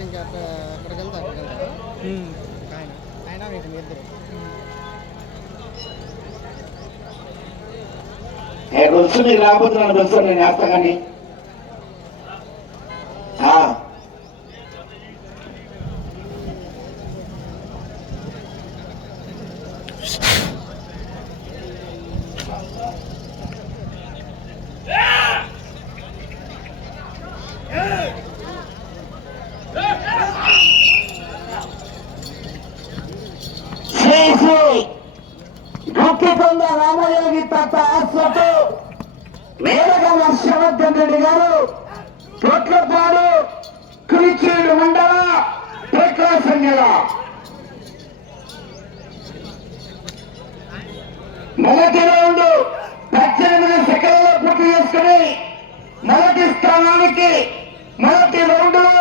ఇంకా అక్కడికి వెళ్తారు ఆయన ఆయన మీకు మీ ఇద్దరు తెలుసు నీకు రాకపోతే నన్ను తెలుసు నేను వేస్తా కానీ గుప్పికొండ రామయోగి తత్వ ఆశ్వతో మేరగ వర్షవర్ధన్ రెడ్డి గారు తొట్లపాడు కురిచీడు మండల ప్రకాశం జిల్లా మొదటి రౌండ్ 18 సెకండ్లలో పూర్తి చేసుకుని మొదటి స్థానానికి మొదటి రౌండ్ లో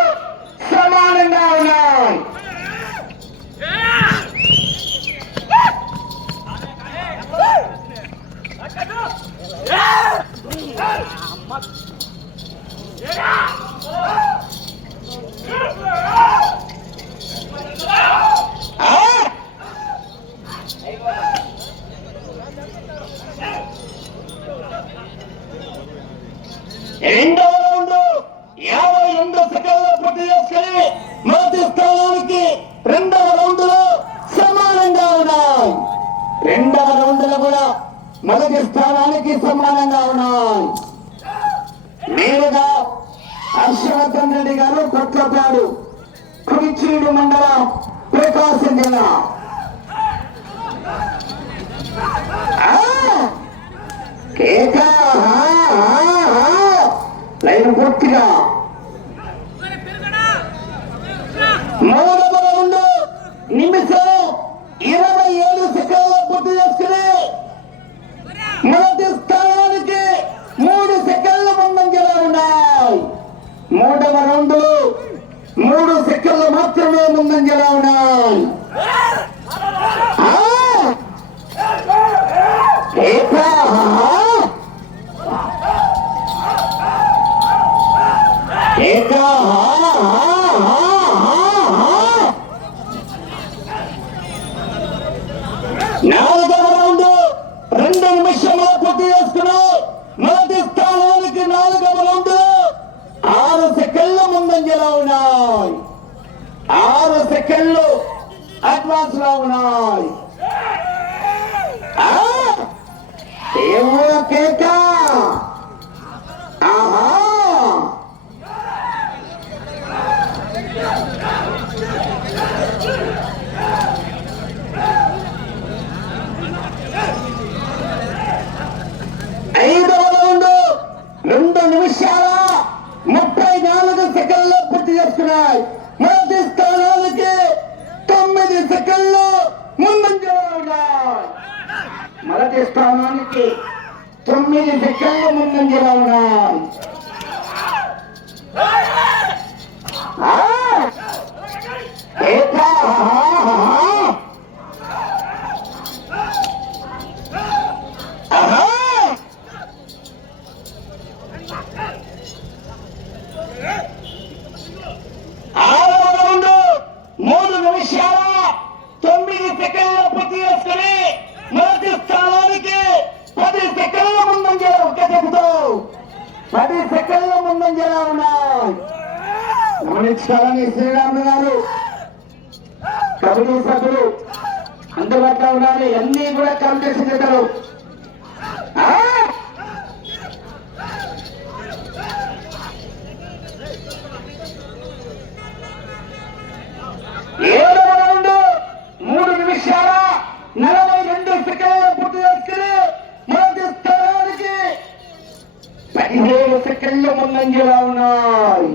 సమానంగా ఉన్నాయి. రెండవ రౌండ్ 52 సెకండ్లు పూర్తి చేసుకుని మొదటి స్థానానికి రెండవ రౌండ్ లో సమానంగా ఉన్నాయి. రెండవ రౌండ్ లో కూడా మొదటి స్థానానికి సమానంగా ఉన్నాయి. నేరుగా హర్షవర్ధన్ రెడ్డి గారు కొట్లపాడు కురిచీడు మండలం ప్రకాశం జిల్లా లైన్ పూర్తిగా మూడవ రౌండ్ నిమిషం 27 సెకండ్లు పూర్తి చేసుకుని మొదటి స్థానానికి 3 సెకండ్ల ముందంజలో ఉన్నాయి. మూడవ రౌండ్ 3 సెకండ్లు మాత్రమే ముందంజలో ఉన్నాయి. నాలుగవ రౌండ్ 2 నిమిషంలో పూర్తి చేసుకున్నావు. మొదటి స్థానానికి 4వ రౌండ్ 6 సెకండ్ల ముందంజలో ఉన్నాయి. 6 సెకండ్లు అడ్వాన్స్ లో ఉన్నాయి. కేక ఆహా 5వ రౌండ్ 2 నిమిషాల 34 సెకండ్లు పూర్తి చేసుకున్నాయి. మొదటి స్థానానికి 9 సెకండ్లు ముందంజలో ఉన్నాయి. మొదటి స్థానానికి 9 సెకండ్లు ముందంజలో ఉన్నాయి. ఆరవ రౌండ్ 3 నిమిషాల 9 సెకండ్లు పూర్తి చేసుకుని మొదటి స్థానానికి 10 సెకండ్ల ముందంజలో చెబుతూ 10 సెకండ్ల ముందంజలో ఉన్నాయి. గమనించాలని శ్రీరాములు గారు కమిటీ సభ్యులు అందుబాటులో ఉండాలి. అన్ని కూడా కాంపిటీషన్ చేస్తారు. 7వ రౌండ్ 3 నిమిషాల 42 సెకండ్లు పూర్తి చేసుకుని మొదటి స్థానానికి 17 సెకండ్లు ముందంజలో ఉన్నాయి.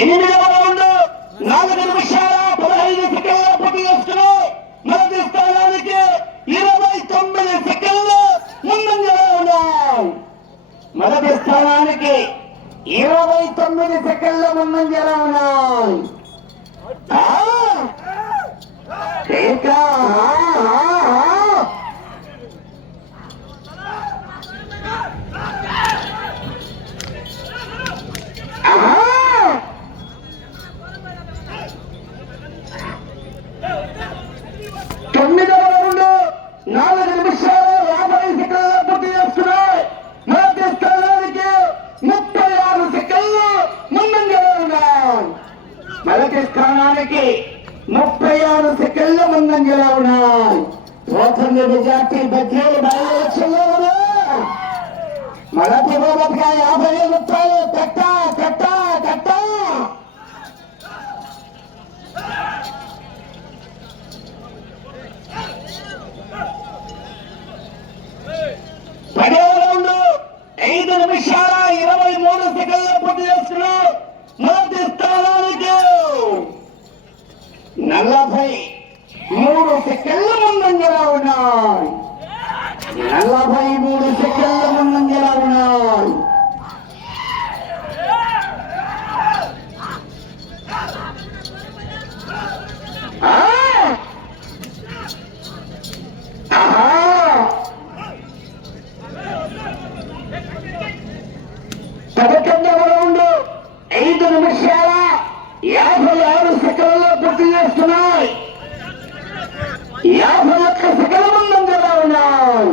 ఎనిమిదవ రౌండ్ 4 నిమిషాల 15 సెకండ్ల పూర్తి చేసుకుని మొదటి స్థానానికి 29 సెకండ్లు ముందంజలో ఉన్నాయి. మొదటి స్థానానికి 29 సెకండ్ల ముందంజలో ఉన్నాయి. తొమ్మిదవ రౌండ్ 4 నిమిషాలు 50 సెకండ్ల పూర్తి చేస్తున్నాయి. మొదటి స్థానానికి 36 సెకండ్లు ముందంజలో ఉన్నాయి. మొదటి స్థానానికి 36 సెకండ్ల ముందంజలో ఉన్నాయి. పోతుంది మెజార్టీ బడ్జెట్ బయలుదేరలో మొదటి బహుమతిగా 50 రూపాయలు కట్ట కట్ట కట్ట. పదవ రౌండ్ 5 నిమిషాల 23 సెకండ్ల పూర్తి చేస్తున్నారు. మొదటి స్థానానికి 43 సెకండ్ల ముందంజలో ఉన్నాయి. 43 సెకండ్ల ముందంజలో ఉన్నాయి. పదకొండవ రౌండ్ 5 నిమిషాల 56 సెకండ్లలో పూర్తి చేస్తున్నాయి. 51 సెకండ్ల ముందంజలో ఉన్నాయి.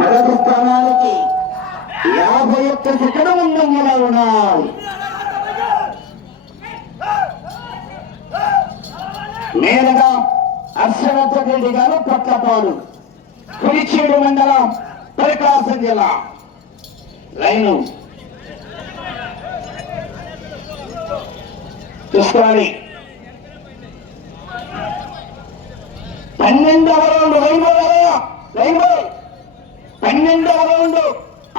మొదటి స్థానానికి 51 సెకండ్ల ముందంజలో ఉన్నాయి. నేరుగా అర్షవర్ధన్ రెడ్డి గారు పొట్లపాడు, పులిచేడు మండలం, ప్రకాశం జిల్లా. లైను చూసుకోవాలి. 12వ రౌండ్ రైల్వే 12వ రౌండ్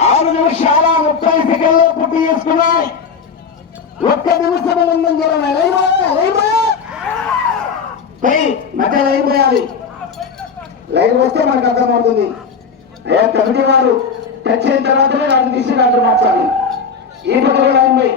6 నిమిషాల 30 సెకండ్లు పూర్తి చేసుకున్నాయి. 1 నిమిషం ముందంజలో మధ్య లైన్ పోయాలి. లైన్ వస్తే మనకు అర్థమవుతుంది. అయ్యా కమిటీ వారు టచ్ అయిన తర్వాతనే దాన్ని తీసి దాంట్లో మార్చాలి. ఈ పక్కన లైన్ పోయి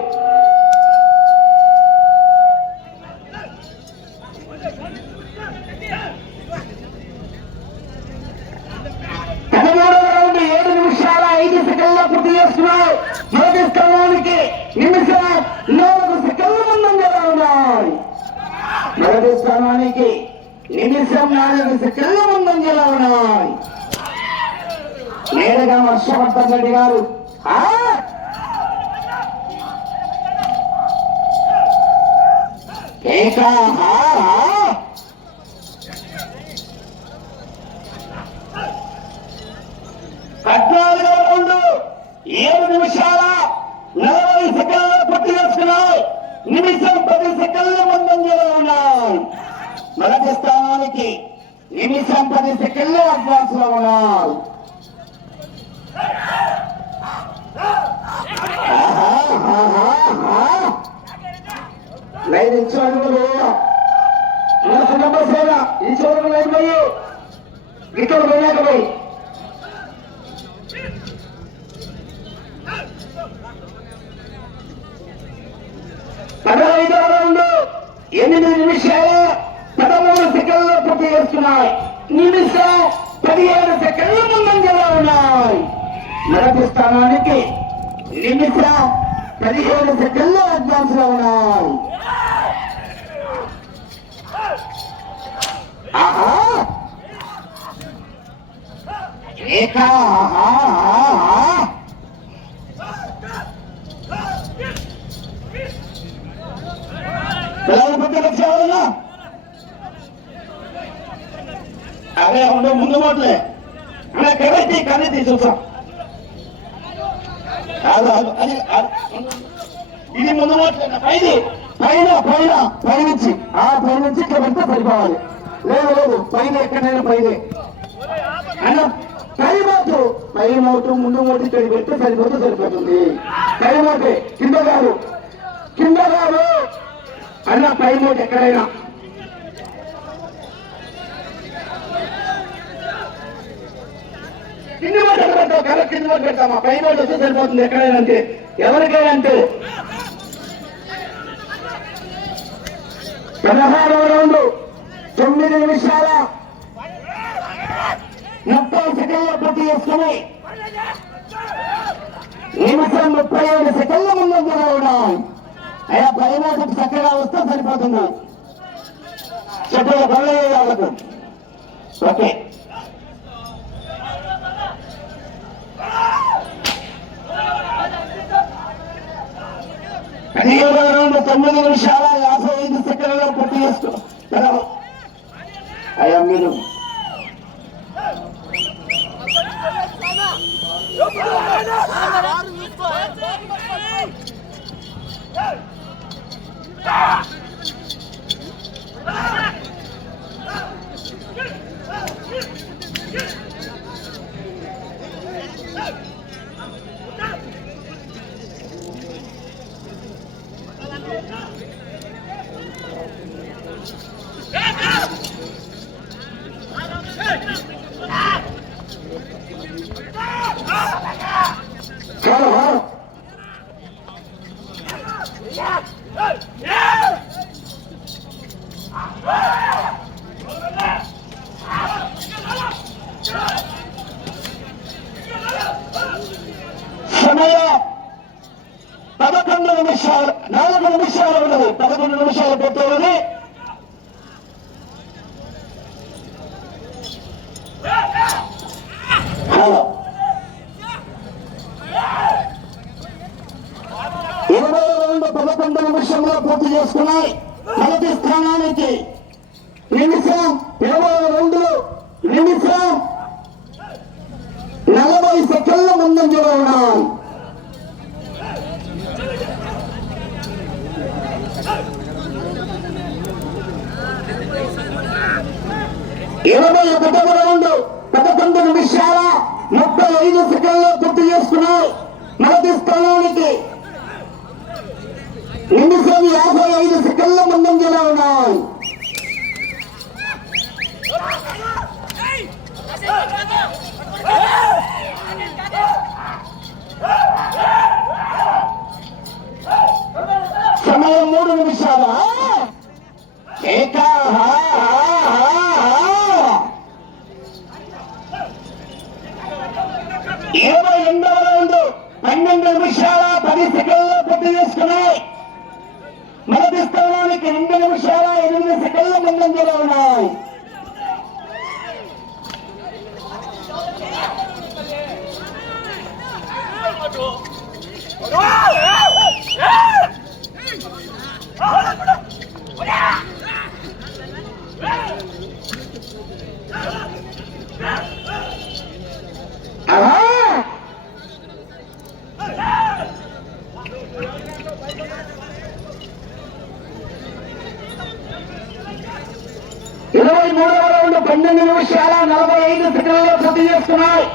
13వ రౌండ్ 7 నిమిషాల 5 సెకండ్ల పూర్తి చేస్తున్నారు. మొదటి స్థానానికి నిమిషం 4 సెకండ్ల ముందంజలో ఉన్నాయి. మొదటి స్థానానికి నిమిషం 4 సెకండ్ల ముందంజలో ఉన్నాయి. నేరుగా హర్షవర్ధన్ రెడ్డి గారు ఏకా 14వ రౌండ్ 7 నిమిషాల 40 సెకండ్ల పూర్తి చేసుకున్నాయి. నిమిషం 10 సెకండ్ల ముందంజలో ఉన్నాయి. మొదటి స్థానానికి నిమిషం 10 సెకండ్లు అడ్వాన్స్ లో ఉన్నాయి. లైన్ ఇచ్చి అడుగులు ఈ చివరికి లైన్ పోయి ఇక్కడ పోయాక పోయి 15వ రౌండ్ 8 నిమిషాల 13 సెకండ్లు పూర్తి చేస్తున్నాయి. నిమిషం 17 సెకండ్ల ముందంజలో ఉన్నాయి. మొదటి స్థానానికి నిమిషం 17 సెకండ్లు అడ్వాన్స్ లో ఉన్నాయి. అదే ఉండే ముందు మోట్లే కనెత్తి చూసాం. ఇది ముందు మోట్లే పైనుంచి పైనుంచి ఇక్కడ పెడితే సరిపోవాలి. లేదు పైన ఎక్కడైనా పైనే అన్న పై మోటు ముందు మోటు ఇక్కడ పెడితే సరిపోతుంది. పై మోటే కింద కాదు అన్న పై మోటు ఎక్కడైనా కింది మాట పెడతావు కళ్ళ కింది మాట పెడతామా పై మాట వస్తే సరిపోతుంది ఎక్కడైనా అంటే ఎవరికైనా అంటే 16వ రౌండ్ 9 నిమిషాల 30 సెకండ్ల పూర్తి చేసుకుని నిమిషం 35 సెకండ్ల ముందు ఉన్నాం. అయ్యా పై మాట చక్కగా వస్తే సరిపోతుంది చెట్టుల పనులకు. ఓకే 17వ రౌండ్ 9 నిమిషాల 55 సెకండ్లలో పూర్తి చేసుకో. అయ్యా మీరు సమయం 11 నిమిషాలు 4 నిమిషాలు ఉన్నది 11 నిమిషాలు పూర్తయినది. హలో 20వ రౌండ్ 11 నిమిషంలో పూర్తి చేసుకున్నాయి. మొదటి స్థానానికి నిమిషం 20వ రౌండ్ నిమిషం 40 సెకండ్ల ముందంజలో ఉన్నాం. 21వ రౌండ్ 11 నిమిషాల 35 సెకండ్లో పూర్తి చేసుకున్నాయి. మొదటి స్థానానికి నిమిషం 55 సెకండ్ల ముందంజలో ఉన్నాయి. సమయం 3 నిమిషాలు. 28వ రౌండ్ 12 నిమిషాల 10 సెకండ్లో పూర్తి చేసుకున్నాయి. మొదటి స్థానానికి 2 నిమిషాల 8 సెకండ్ల ముందంజలో ఉన్నాయి. మూడవ రౌండ్ 12 నిమిషాల 45 సెకండ్లలో పూర్తి చేస్తున్నాయి.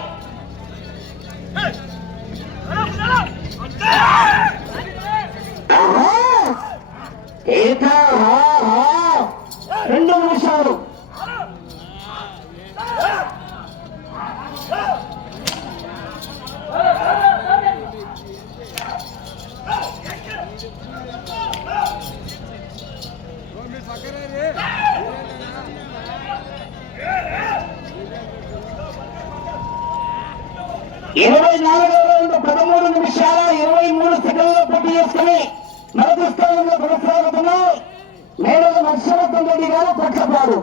రెండు నిమిషాలు. ఇరవై 24వ రౌండ్ 13 నిమిషాల 23 సెకండ్లలో పూర్తి చేసుకుని మొదటి స్థానంలో కొనసాగుతున్నాయి. మేడల నరసింహ రెడ్డి గారు పక్షపాడు.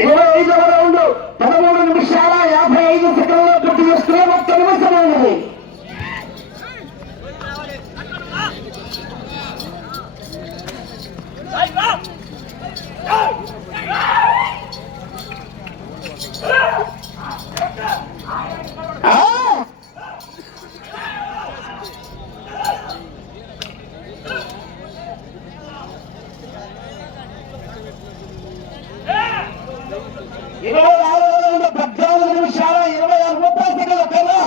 ఇరవై 25వ రౌండ్ 13 నిమిషాల 55 సెకండ్లలో పూర్తి చేసుకునే మొత్తం నిమిషమైనది. 24వ రౌండ్ 14 నిమిషాల 26 సెకండ్ల కన్నా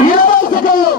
20 సెకండ్లు.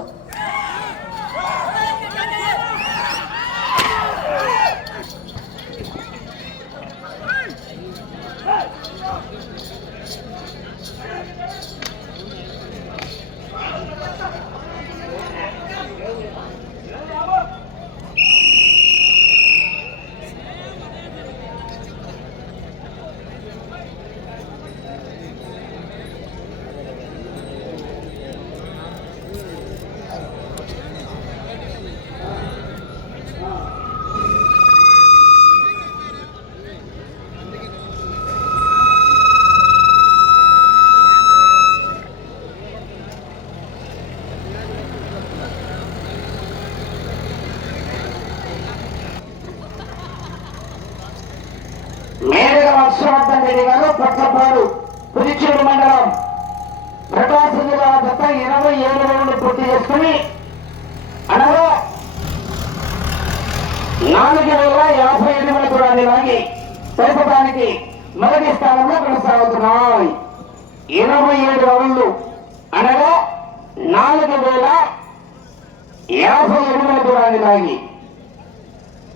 మేడగ వర్షవర్ధన్ రెడ్డి గారు పట్లపాడు పులిచేడు మండలం ప్రకాశం జిల్లా గత 27 రౌండ్లు పూర్తి చేసుకుని అనగా 4058 దూరాన్ని లాగి తెలుపడానికి మొదటి స్థానంలో కొనసాగుతున్నాయి. 27 రౌండ్లు అనగా 4058 దూరాన్ని లాగి